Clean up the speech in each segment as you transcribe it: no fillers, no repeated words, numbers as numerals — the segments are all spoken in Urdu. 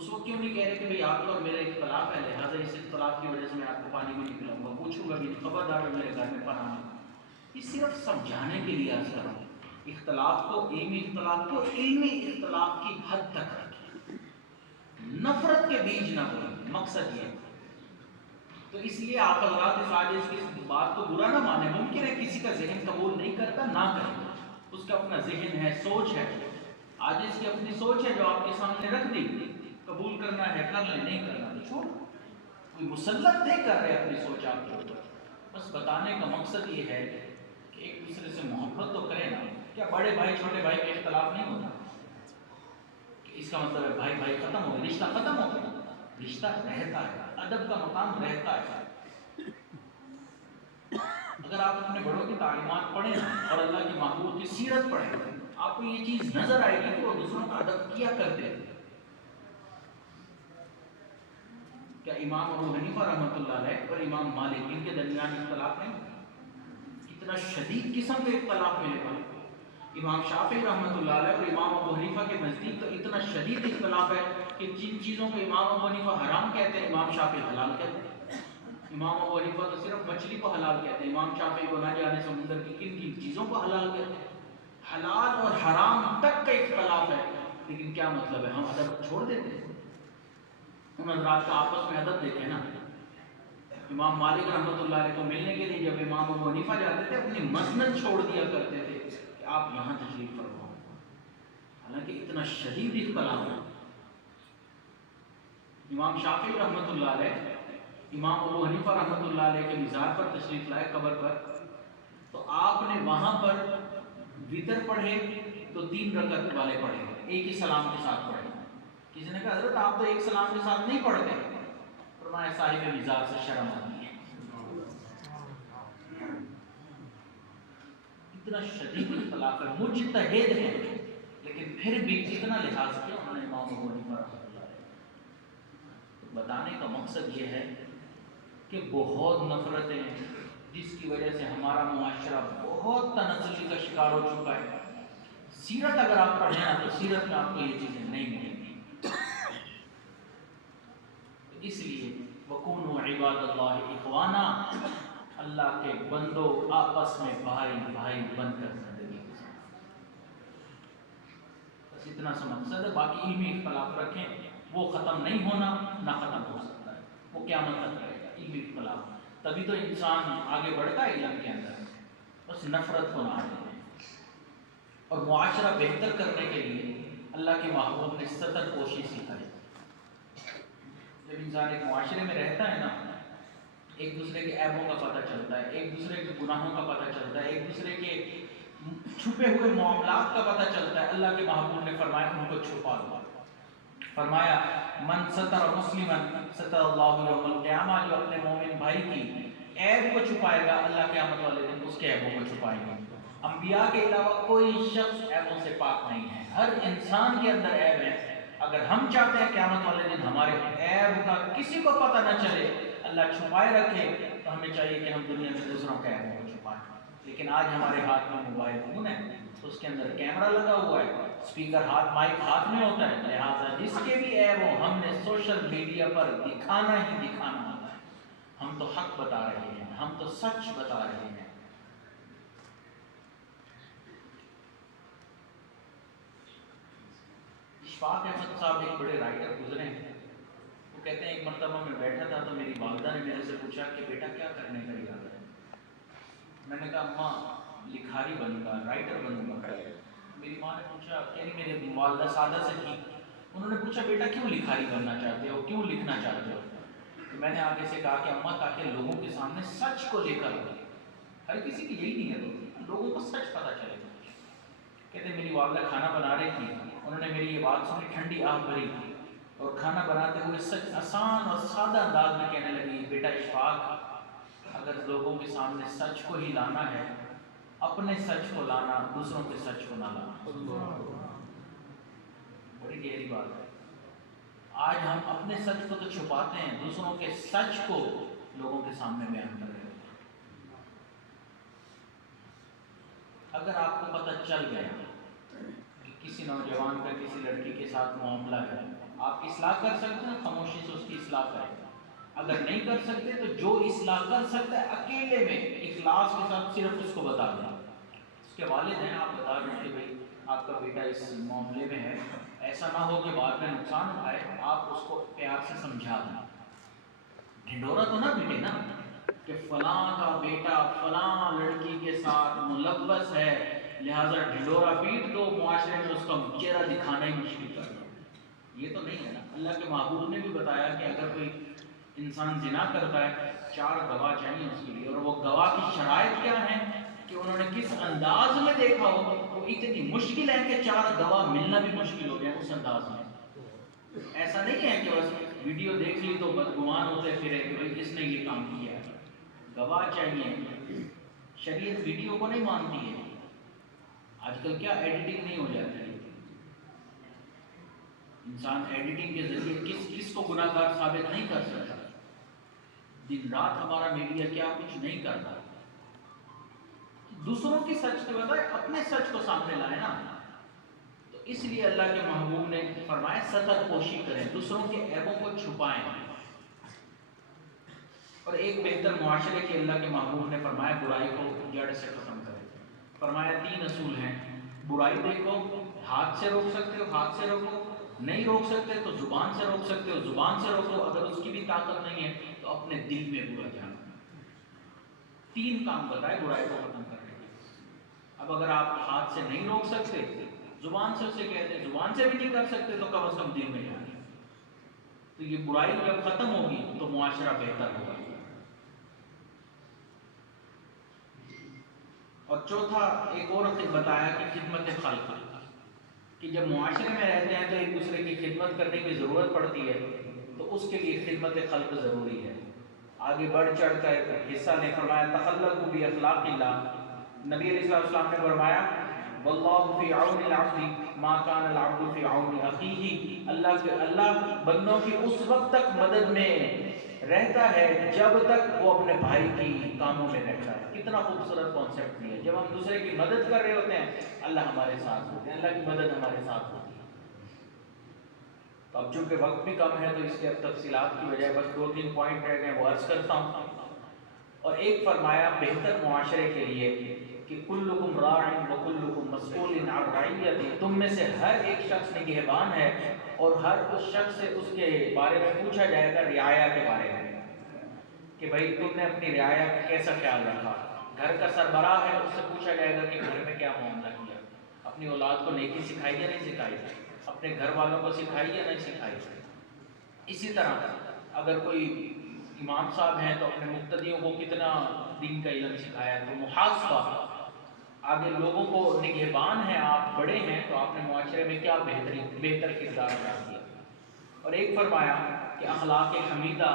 اس وقت کیوں نہیں کہہ رہے کہ بھئی آپ کا اور میرا اختلاف ہے، لہٰذا اس اختلاف کی وجہ سے میں آپ کو پانی بھی نہیں پلاؤں گا، پوچھوں گا بھی خبردار میرے گھر میں پناہ نہیں۔ یہ صرف سمجھانے کے لیے عرض کر رہا ہوں، اختلاف کو، علمی اختلاف کی حد تک رکھیں، نفرت کے بیج نہ بولیں، مقصد یہ ہے۔ تو اس لیے آپ حضرات اس آج اس بات کو برا نہ مانیں، ممکن ہے کسی کا ذہن قبول نہیں کرتا، نہ کرے، اس کا اپنا ذہن ہے، سوچ ہے، آج اس کی اپنی سوچ ہے جو آپ کے سامنے رکھ دی، قبول کرنا ہے کر لیں، نہیں کرنا تو چھوڑ، کوئی مسلط نہیں کر رہے اپنی سوچ آپ کے اوپر۔ بس بتانے کا مقصد یہ ہے کہ ایک دوسرے سے محبت تو کریں نا۔ کیا بڑے بھائی چھوٹے بھائی میں اختلاف نہیں ہوتا؟ کہ اس کا مطلب ہے بھائی بھائی ختم ہو گیا، رشتہ ختم ہو گیا؟ رشتہ رہتا ہے، ادب کا مقام رہتا ہے۔ اگر آپ اپنے بڑوں کی تعلیمات پڑھیں اور اللہ کے محبوب کی سیرت پڑھیں، آپ کو یہ چیز نظر آئے گی کہ وہ دوسروں کا ادب کیا کرتے تھے۔ کیا امام ابو حنیفہ رحمۃ اللہ علیہ اور امام مالک ان کے درمیان اختلاف نہیں؟ کتنا شدید قسم کا اختلاف ملے گا۔ امام شافعی رحمۃ اللہ علیہ اور امام ابو حنیفہ کے نزدیک تو اتنا شدید اختلاف ہے کہ جن چیزوں کو امام ابو حنیفہ حرام کہتے ہیں امام شافعی حلال کہتے ہیں۔ امام ابو حنیفہ تو صرف مچھلی کو حلال کہتے ہیں، امام شافعی کو نہ جانے سمندر کی کن کن چیزوں کو حلال کہتے ہیں۔ حلال اور حرام تک کا اختلاف ہے، لیکن کیا مطلب ہے ہم ادب چھوڑ دیتے ہیں؟ ان حضرات کا آپس میں ادب دیکھیں نا۔ امام مالک رحمۃ اللہ علیہ کو ملنے کے لیے جب امام ابو حنیفہ جاتے تھے اپنی مسند چھوڑ دیا کرتے تھے کہ آپ یہاں تشریف فرما، حالانکہ اتنا شدید اختلاف ہے۔ امام شافعی رحمۃ اللہ علیہ امام ابو حنیفہ رحمۃ اللہ علیہ کے مزار پر تشریف لائے، قبر پر، تو آپ نے وہاں پر وتر پڑھے تو 3 رکعت والے پڑھے، ایک ہی سلام کے ساتھ پڑھے۔ کسی نے کہا حضرت آپ تو ایک سلام کے ساتھ نہیں پڑھتے، فرمایا صاحب مزار سے شرم آتی ہے۔ اتنا شدید اختلاف ہے، مجتہد ہیں لیکن پھر بھی کتنا لحاظ کیا انہوں نے امام ابو حنیفہ رحمۃ اللہ علیہ۔ بتانے کا مقصد یہ ہے کہ بہت نفرتیں ہیں جس کی وجہ سے ہمارا معاشرہ بہت تنزلی کا شکار ہو چکا ہے۔ سیرت اگر آپ پڑھیں نا تو سیرت میں آپ کو یہ چیزیں نہیں ملیں گی۔ اس لیے وَكُونُوا عِبَادَ اللَّهِ إِخْوَانًا، اللہ کے بندوں آپس میں بھائی بھائی بن کر زندگی گزاریں۔ بس اتنا سا مقصد ہے، باقی علمی اختلاف رکھیں، وہ ختم نہیں ہونا، نہ ختم ہو سکتا ہے، وہ قیامت تک رہے گا علمی اختلاف۔ تبھی تو انسان آگے بڑھتا ہے علم کے اندر، بس نفرت کو نہ آنے دیں۔ اور معاشرہ بہتر کرنے کے لیے اللہ کے محبوب نے ستر پوشی سکھائی۔ جب انسان ایک معاشرے میں رہتا ہے نا، ایک دوسرے کے عیبوں کا پتہ چلتا ہے، ایک دوسرے کے گناہوں کا پتہ چلتا ہے، ایک دوسرے کے چھپے ہوئے معاملات کا پتہ چلتا ہے۔ اللہ کے محبوب نے فرمایا ان کو چھپا دو، فرمایا من ستر مسلما ستر اللہ یوم القیامہ، جو اپنے مومن بھائی کی عیب کو چھپائے گا اللہ قیامت والے دن اس کے عیبوں کو چھپائیں گے۔ انبیاء کے علاوہ کوئی شخص عیبوں سے پاک نہیں ہے، ہر انسان کے اندر عیب ہے۔ اگر ہم چاہتے ہیں قیامت والے دن ہمارے عیب کا کسی کو پتہ نہ چلے، اللہ چھپائے رکھے، تو ہمیں چاہیے کہ ہم دنیا میں دوسروں کے عیبوں کو چھپائیں۔ لیکن آج ہمارے ہاتھ میں موبائل فون ہے، اس کے اندر کیمرہ لگا ہوا ہے، اسپیکر مائک ہاتھ میں ہوتا ہے، لہٰذا جس کے بھی عیب ہو ہم نے سوشل میڈیا پر دکھانا ہی دکھانا ہوتا ہے۔ ہم تو حق بتا رہے ہیں، ہم تو سچ بتا رہے ہیں۔ اشفاق احمد صاحب ایک بڑے رائٹر گزرے ہیں، وہ کہتے ہیں ایک مرتبہ میں بیٹھا تھا تو میری والدہ نے میرے سے پوچھا کہ بیٹا کیا کرنے کا ارادہ ہے؟ میں نے کہا اماں لکھاری بنوں گا، رائٹر بنوں گا۔ میری ماں نے پوچھا، یعنی میری والدہ سادہ سے تھی، انہوں نے پوچھا بیٹا کیوں لکھاری بننا چاہتے ہو، کیوں لکھنا چاہتے ہو؟ تو میں نے آگے سے کہا کہ اماں تاکہ لوگوں کے سامنے سچ کو لے کر آؤں، ہر کسی کی یہی نیت ہوتی ہے، لوگوں کو سچ پتہ چلے۔ کہتے میری والدہ کھانا بنا رہی تھی، انہوں نے میری یہ بات سنی، ٹھنڈی آہ بھری تھی، اور کھانا بناتے ہوئے سچ آسان اور سادہ انداز میں کہنے لگی بیٹا اشفاق، اگر لوگوں کے سامنے سچ کو ہی لانا ہے، اپنے سچ کو لانا، دوسروں کے سچ کو نہ لانا۔ بڑی گہری بات ہے۔ آج ہم اپنے سچ کو تو چھپاتے ہیں، دوسروں کے سچ کو لوگوں کے سامنے بیان کر رہے ہیں۔ اگر آپ کو پتہ چل گیا کہ کسی نوجوان کا کسی لڑکی کے ساتھ معاملہ ہے، آپ اصلاح کر سکتے ہیں، خاموشی سے اس کی اصلاح کریں. اگر نہیں کر سکتے تو جو اصلاح کر سکتا ہے اکیلے میں اخلاص کے ساتھ صرف اس کو بتا دیں. اس کے والد ہیں، آپ بتا دیں کہ بھائی آپ کا بیٹا اس معاملے میں ہے، ایسا نہ ہو کہ بعد میں نقصان اٹھائے. آپ اس کو پیار سے سمجھا دیں. ڈھنڈورا تو نہ پیٹے نا کہ فلاں کا بیٹا فلاں لڑکی کے ساتھ ملوث ہے لہذا ڈھنڈورا پیٹ دو، معاشرے میں اس کا چہرہ دکھانا ہی مشکل کر دو. یہ تو نہیں ہے نا. اللہ کے محبوب نے بھی بتایا کہ اگر کوئی انسان زنا کرتا ہے 4 گواہ چاہیے اس کے لیے، اور وہ گواہ کی شرائط کیا ہیں کہ انہوں نے کس انداز میں دیکھا ہو. وہ اتنی مشکل ہے کہ 4 گواہ ملنا بھی مشکل ہو گیا اس انداز میں. ایسا نہیں ہے کہ بس ویڈیو دیکھ لی تو بدگمان ہوتے پھرے کہ بھائی اس نے یہ کام کیا. گواہ چاہیے. شریعت ویڈیو کو نہیں مانتی ہے. آج کل کیا ایڈیٹنگ نہیں ہو جاتی ہے. انسان ایڈیٹنگ کے ذریعے کس کو گناہ گار ثابت نہیں کر سکتا. دن رات ہمارا میڈیا کیا کچھ نہیں کرتا. دوسروں کی سچ کے بجائے اپنے سچ کو سامنے لائے نا. تو اس لیے اللہ کے محبوب نے فرمایا ستر پوشی کریں، دوسروں کے عیبوں کو چھپائیں. اور ایک بہتر معاشرے کے اللہ کے محبوب نے فرمایا برائی کو جڑ سے ختم کریں. فرمایا 3 اصول ہیں. برائی دیکھو، ہاتھ سے روک سکتے ہو ہاتھ سے روکو، نہیں روک سکتے تو زبان سے روک سکتے ہو زبان سے روکو، اگر اس کی بھی طاقت نہیں ہے تو اپنے دل میں برا جانو. 3 کام بتائے برائی کو ختم کرنے کے. اب اگر آپ ہاتھ سے نہیں روک سکتے، زبان سے اسے کہتے ہیں، زبان سے بھی نہیں کر سکتے تو کم از کم دل میں جانے. تو یہ برائی جب ختم ہوگی تو معاشرہ بہتر ہوگا. اور چوتھا ایک اور بتایا کہ خدمت خلق، کہ جب معاشرے میں رہتے ہیں تو ایک دوسرے کی خدمت کرنے کی ضرورت پڑتی ہے، تو اس کے لیے خدمت خلق ضروری ہے. آگے بڑھ چڑھ کر حصہ نے فرمایا تخلقوا باخلاق اللہ. نبی علیہ السلام نے فرمایا واللہ فی عون العبد ما کان العبد فی عون اخیہ. اللہ بندوں کی اس وقت تک مدد میں رہتا ہے جب تک وہ اپنے بھائی کی کاموں میں رہتا ہے. کتنا خوبصورت کانسیپٹ دیا. جب ہم دوسرے کی مدد کر رہے ہوتے ہیں اللہ ہمارے ساتھ ہوتے ہیں، اللہ کی مدد ہمارے ساتھ ہوتی ہے. تو اب چونکہ وقت بھی کم ہے تو اس کے اب تفصیلات کی بجائے بس 2-3 پوائنٹ رہ گئے وہ عرض کرتا ہوں. اور ایک فرمایا بہتر معاشرے کے لیے کہ کلکم راع وکلکم مسئول عن رعیتہ. تم میں سے ہر ایک شخص نگہبان ہے اور ہر اس شخص سے اس کے بارے میں پوچھا جائے گا رعایا کے بارے میں، کہ بھائی تم نے اپنی رعایا کا کیسا خیال رکھا. گھر کا سربراہ ہے، اس سے پوچھا جائے گا کہ گھر میں کیا معاملہ کیا، اپنی اولاد کو نیکی سکھائی یا نہیں سکھائی، اپنے گھر والوں کو سکھائی یا نہیں سکھائی. اسی طرح اگر کوئی امام صاحب ہیں تو اپنے مقتدیوں کو کتنا دین کا علم سکھایا. تو محاسبہ آگے لوگوں کو نگہبان ہیں، آپ بڑے ہیں تو آپ نے معاشرے میں کیا بہتر کردار ادا کیا. اور ایک فرمایا کہ اخلاق حمیدہ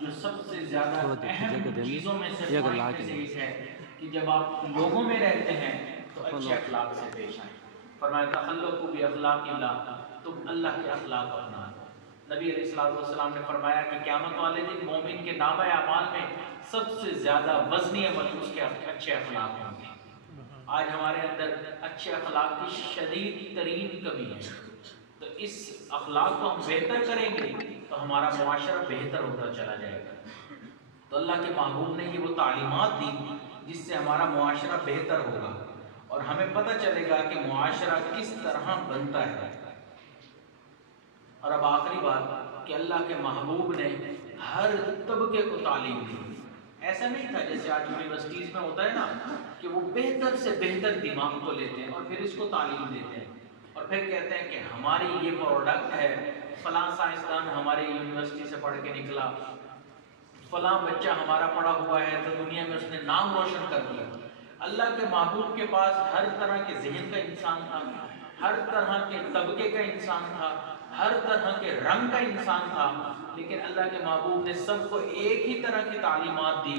جو سب سے زیادہ اہم چیزوں میں سے ایک ہے کہ جب آپ لوگوں میں رہتے ہیں تو اچھے اخلاق سے پیش آئیں. فرمایا تخلقوا باخلاق اللہ، تم اللہ کے اخلاق اپناؤ. نبی علیہ السلام نے فرمایا کہ قیامت والے دن مومن کے نامہ اعمال میں سب سے زیادہ وزنی عمل اس کے اچھے اخلاق ہوں گے. آج ہمارے اندر اچھے اخلاق کی شدید ترین کمی ہے. تو اس اخلاق کو ہم بہتر کریں گے تو ہمارا معاشرہ بہتر ہوتا چلا جائے گا. تو اللہ کے محبوب نے یہ وہ تعلیمات دی جس سے ہمارا معاشرہ بہتر ہوگا اور ہمیں پتہ چلے گا کہ معاشرہ کس طرح بنتا ہے. اور اب آخری بات کہ اللہ کے محبوب نے ہر طبقے کو تعلیم دی. ایسا نہیں تھا جیسے آج یونیورسٹیز میں ہوتا ہے نا کہ وہ بہتر سے بہتر دماغ کو لیتے ہیں اور پھر اس کو تعلیم دیتے ہیں اور پھر کہتے ہیں کہ ہماری یہ پروڈکٹ ہے، فلاں سائنسدان ہماری یونیورسٹی سے پڑھ کے نکلا، فلاں بچہ ہمارا پڑھا ہوا ہے تو دنیا میں اس نے نام روشن کر دیا. اللہ کے محبوب کے پاس ہر طرح کے ذہن کا انسان تھا، ہر طرح کے طبقے کا انسان تھا، ہر طرح کے رنگ کا انسان تھا، لیکن اللہ کے محبوب نے سب کو ایک ہی طرح کی تعلیمات دی